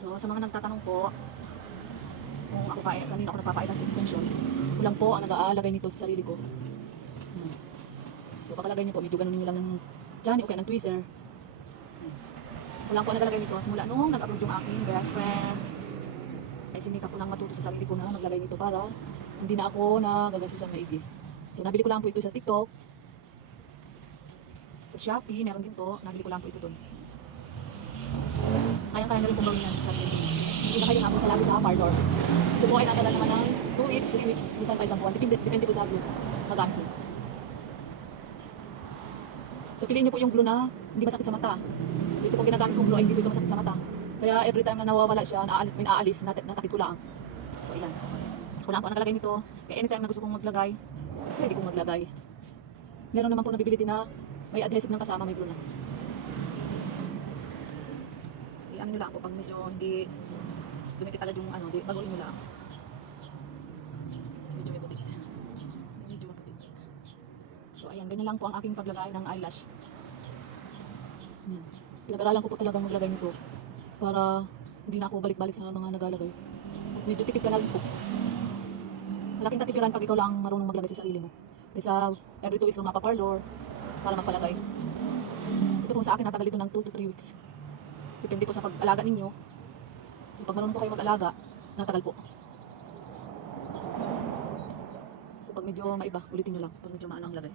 So, sa mga nagtatanong po, kung ako pa, kanina ako nagpapailang sa extension, ko lang po ang nag-aalagay nito sa sarili ko. So, pakalagay niyo po, medyo ganun niyo lang ng Johnny o kaya ng tweezer. Ko lang po ang nagalagay nito. Simula nung nag-upload yung aking best friend, ay sinikap ko lang matuto sa sarili ko na maglagay nito para hindi na ako nagagasusan maigi. So, nabili ko lang po ito sa TikTok. Sa Shopee, meron din po. Nabili ko lang po ito doon. Kaya-kaya na rin po gawin yan sa sarili. Hindi na kayo napunta lagi sa parlor. Ito po ay natala naman ng 2 weeks, 3 weeks, minsan pa isang buwan. Depende po sa glue. Magamit po. So, piliin niyo po yung glue na hindi masakit sa mata. So, ito po ginagamit kong glue ay hindi po ito masakit sa mata. Kaya every time na nawawala siya, inaalis, natakit ko lang. So, ayan. Ako lang po ang nakalagay nito. Kaya anytime na gusto kong maglagay, pwede kong maglagay. Meron naman po nabibili din na may adhesive ng kasama, may glue na. So, ano nyo lang po pag medyo hindi dumikit agad yung ano, baguhin nyo lang. So, medyo may putik. Medyo maputik. So, ayan, ganyan lang po ang aking paglagay ng eyelash. Ayan. Pinag-aralan ko po talagang maglagay nito para hindi na ako balik-balik sa mga nagalagay. At medyo tipid ka na rin po. Malaking katipiran pag ikaw lang marunong maglagay sa sarili mo. Kaysa every 2 weeks ka mapaparlor para magpalagay. Ito po sa akin natagal ito ng 2 to 3 weeks. Depende po sa pag-alaga ninyo. So pag marunong po kayo mag-alaga, natagal po. So pag medyo maiba, ulitin nyo lang. Pag medyo maanang lagay.